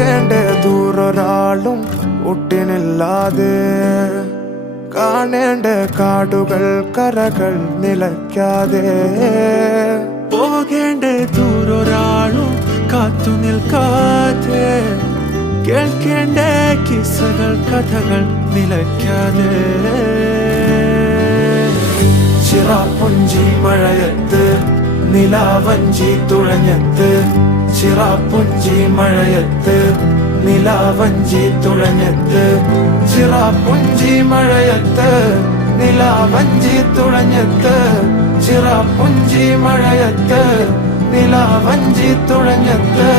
പോകേണ്ട ദൂരൊരാളും ഒട്ടിനില്ലാതെ കാണേണ്ട കാടുകൾ കരകൾ നിലയ്ക്കാതെ പോകേണ്ട ദൂരൊരാളും കാത്തു നിൽക്കാതെ കേൾക്കേണ്ട കിസ്സകൾ കഥകൾ നിലയ്ക്കാതെ ചിറാപ്പുഞ്ചി മഴയത്ത് നിലാവഞ്ചി തുഴഞ്ഞത്ത് ചിറാപ്പുഞ്ചി മഴയത്ത് നിലാവഞ്ചി തുഴഞ്ഞത്ത് ചിറാപ്പുഞ്ചി മഴയത്ത് നിലാവഞ്ചി തുഴഞ്ഞത്ത് ചിറാപ്പുഞ്ചി മഴയത്ത് നിലാവഞ്ചി തുഴഞ്ഞത്ത്